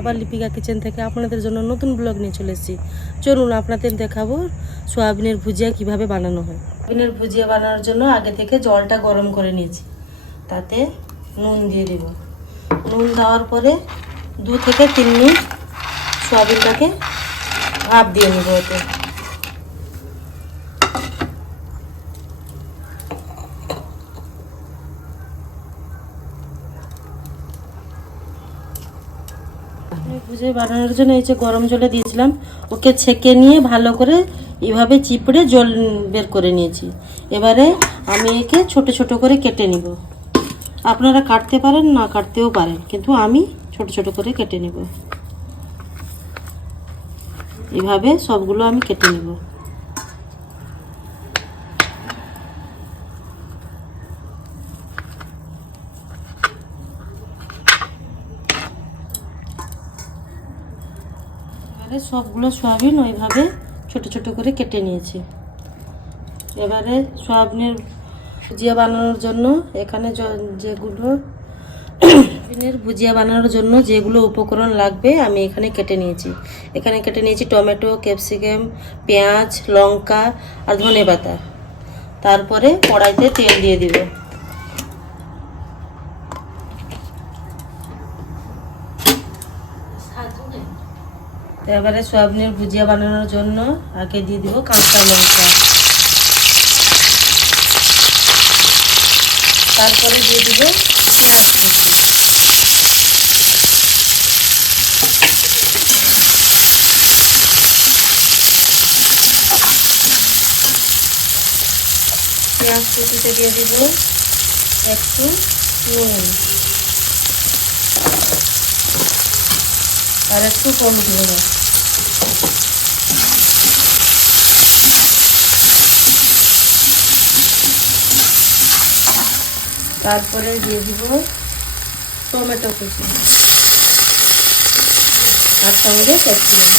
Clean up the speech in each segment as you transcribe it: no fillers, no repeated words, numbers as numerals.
আবার লিপিকা কিচেন থেকে আপনাদের জন্য নতুন ব্লগ নিয়ে চলে এসেছি। চলুন আপনাদের দেখাবো সয়াবিনের ভুজিয়া কিভাবে বানানো হয়। সয়াবিনের ভুজিয়া বানানোর জন্য আগে থেকে জলটা গরম করে নিয়েছি, তাতে নুন দিয়ে দেব। নুন দেওয়ার পরে 2 থেকে 3 মিনিট সয়াবিনটাকে ভাপ দিয়ে নেব। ওতে ভুজিয়া বানানোর জন্য এই যে গরম জলে দিয়েছিলাম, ওকে ছেঁকে নিয়ে ভালো করে এইভাবে চিপড়ে জল বের করে নিয়েছি। এবারে আমি একে ছোট ছোট করে কেটে নিব। আপনারা কাটতে পারেন, না কাটতেও পারেন, কিন্তু আমি ছোট ছোট করে কেটে নিব। এইভাবে সবগুলো আমি কেটে নিব। সবগুলো সয়াবিন ওইভাবে ছোট ছোট করে কেটে নিয়েছি। এবারে সয়াবিনের ভুজিয়া বানানোর জন্য এখানে ভুজিয়া বানানোর জন্য যেগুলো উপকরণ লাগবে আমি এখানে কেটে নিয়েছি। এখানে কেটে নিয়েছি টমেটো, ক্যাপসিকাম, পেঁয়াজ, লঙ্কা আর ধনেপাতা। তারপরে কড়াইতে তেল দিয়ে দিব। এবারে সয়াবিনের ভুজিয়া বানানোর জন্য আগে দিয়ে দিব কাঁচা লঙ্কা, তারপরে দিয়ে দিব পেঁয়াজ কুচি, পেঁয়াজ কুচিতে দিয়ে দিব একটু নুন আর একটু হলুদ গুঁড়ো। তারপরে দিয়ে দিব টমেটো কুচি আর সঙ্গে ক্যাপসিকাম।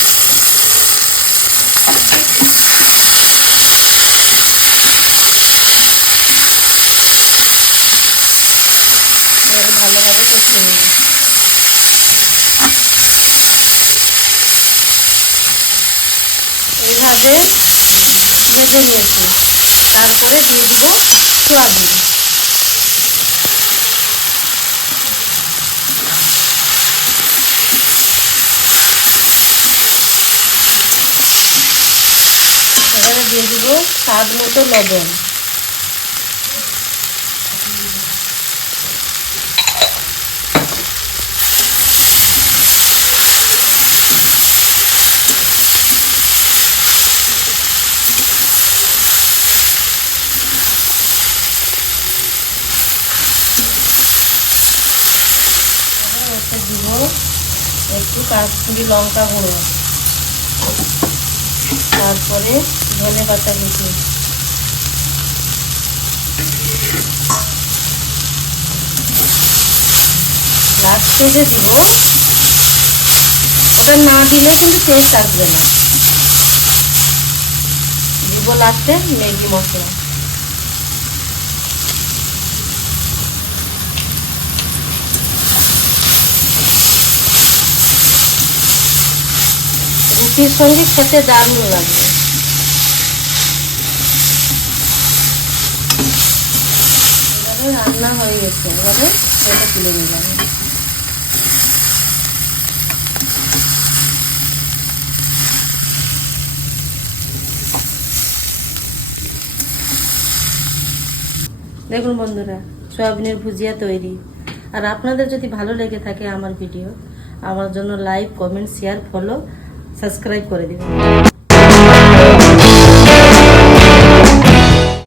ভালোভাবে কষিয়ে নেব। এইভাবে ভেজে নিয়েছি। তারপরে দিয়ে দিব সয়াবিন। এবারে দিয়ে দিব স্বাদ মতো লবণ। দিব একটু কাশ্মীরি লঙ্কা গুঁড়ো, তারপরে ধনেপাতা কুচি, লাস্টে যে দিব, ওটা না দিলে কিন্তু টেস্ট আসবে না। দিব লাস্টে ম্যাগি মশলা। রুটির সঙ্গে খেতে দারুণ লাগবে। এবারে রান্না হয়ে গেছে, এবারে এটা তুলে নিয়ে যাবে। দেখুন বন্ধুরা, সয়াবিনের ভুজিয়া তৈরি। আর আপনাদের যদি ভালো লেগে থাকে আমার ভিডিও, আমার জন্য like, comment, share, follow, subscribe করে দিবেন।